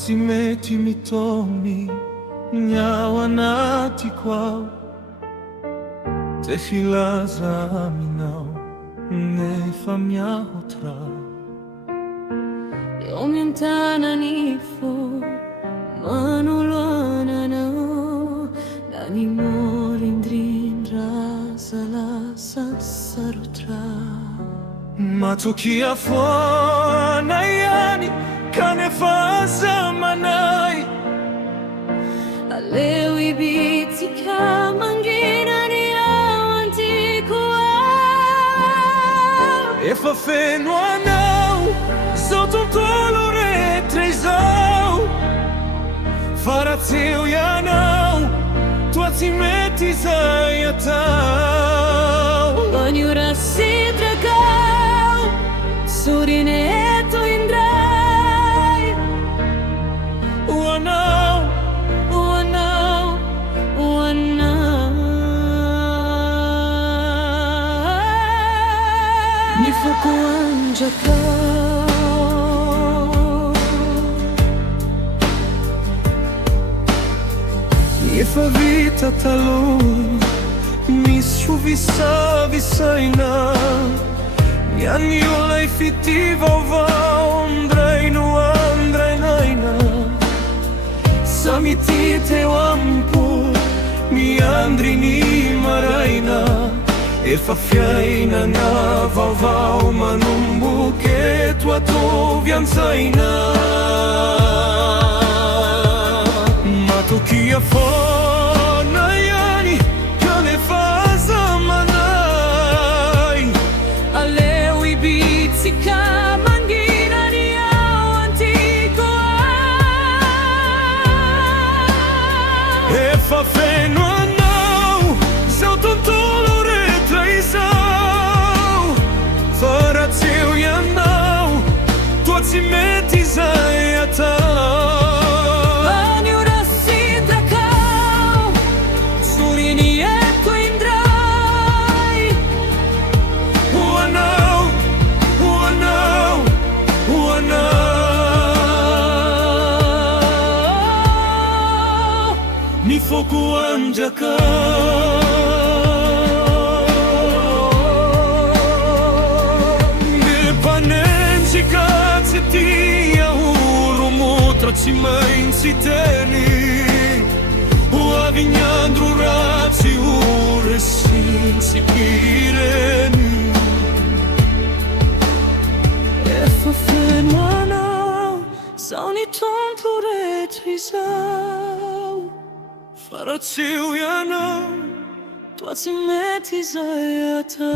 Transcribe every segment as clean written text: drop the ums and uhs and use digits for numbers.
Twatsimeti mitoni nyawanati kwao Tefilaza minao nefamia otra Yomentana nifo manulana nao Dani morindrindra sala sasarutra Matukia fona yani kanefaza manai Aleu ibitika mangina ni awantikua Efa feno anau Zoton tolore trezau Farațeu ianau Twatsimeti zaiatau Baniura si dragau Surineto indrai Uanau Uanau Uanau Nifuku anjakau Efa vita talui Mishu visa visaina Mianiola efetiva va Andrai no andrai naina Samiti te wampu Miandri ni maraina Efa fiaina na vau manumbu Che tua tu vianzaina Matukia fona yani kanefaza manai Aleu ibitika mangina ni awantikua Efa feno anau Zoton tolore trezau Farațeu ianau Twatsimeti zaiatau Nifoku anjaka Nepanenci kacetia Urumu tracima inciteni Uavignandru razi uresinci pireni Efa fenoanau Sau ni tonture trizau Farațeu ianau Twatsimeti zaiatau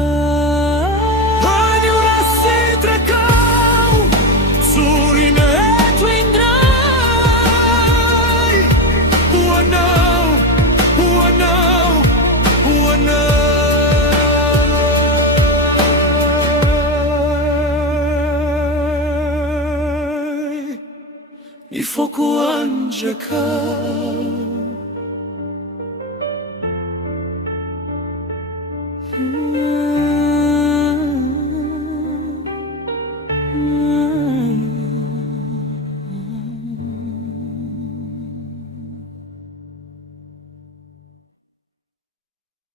Baniura si trecau Surineto indrai Uanau, uanau, uanau Mi focu angeca